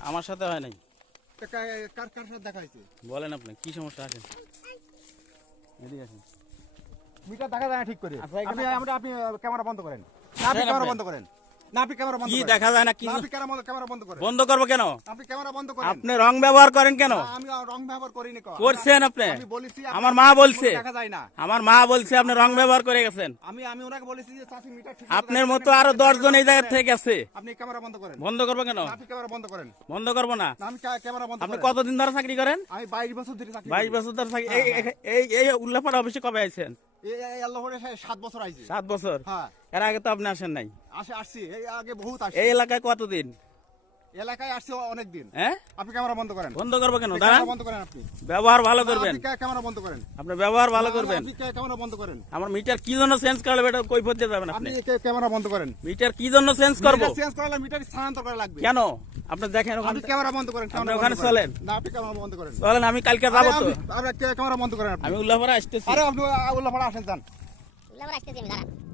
আমার সাথে হয় নাই। কার কার সাথে দেখা হয়েছে? বলেন আপনি কি সমস্যা আছে? এদিকে আসেন। মিটার দেখা যায় না ঠিক করে। আচ্ছা, আপনি এখানে- আপনি ক্যামেরা বন্ধ করেন। না আপনি ক্যামেরা বন্ধ করেন। না আপনি ক্যামেরা বন্ধ কি করেন। দেখা যায় না কি? না আপনি ক্যামেরা বন্ধ করেন। বন্ধ করবো কেন? আপনি ক্যামেরা বন্ধ করেন। আপনি রং ব্যবহার করেন কেন? না, আমি রং ব্যবহার করিনি। করছেন আপনি। আমি বলেছি আমার মা বলছে, দেখা যায় না। আমার মা বলছে আপনি রং ব্যবহার করে গেছেন। আমি ওনাকে বলেছি যে চাচি মিটার ঠিক আপনার মতো আরো 10 জন এই জায়গা থেকে গেছে। আপনি ক্যামেরা বন্ধ করেন। বন্ধ করবো কেন? আপনি ক্যামেরা বন্ধ করেন। বন্ধ করবো না। না আমি ক্যামেরা বন্ধ আপনি করেন। কতদিন ধরে চাকরি করেন? আমি 22 বছর ধরে চাকরি 22 করি। বছর ধরে চাকরি। হ্যাঁ, এই উল্লাপাড়া অফিসে কবে আইছেন? এই আল্লাহ করে 7 বছর আইছি। 7 বছর। হ্যাঁ এর আগে তো আপনি আসেন নাই। আসছি এই আগে বহুত আসছি। এই এলাকায় কতদিন? এলাকায় আসছি অনেক দিন। হ্যাঁ, আপনি ক্যামেরা বন্ধ করেন। বন্ধ করবো কেন? ক্যামেরা দাঁড়ান, বন্ধ করেন আপনি। ব্যবহার ভালো করবেন। আপনি ক্যামেরা বন্ধ করেন। আপনি ব্যবহার ভালো করবেন। আপনি ক্যামেরা বন্ধ করেন। আমার মিটার কি জন্য চেঞ্জ করবে এটা কৈফিয়ত দিয়ে যাবেন আপনি আপনি। ক্যামেরা বন্ধ করেন। মিটার কি জন্য চেঞ্জ করব? মিটার চেঞ্জ করালে মিটার স্থানান্তর করা লাগবে। কেন? আপনি দেখেন ওখানে আপনি ক্যামেরা বন্ধ করেন। আপনি ওখানে চলেন। না আপনি ক্যামেরা বন্ধ করেন। চলেন, আমি কালকে যাবো তো। আপনি ক্যামেরা বন্ধ করেন আপনি। আমি উল্লাপাড়া আসতেছি। আরে আপনি উল্লাপাড়া আসেন যান। উল্লাপাড়া আসতেছি আমি, দাঁড়ান।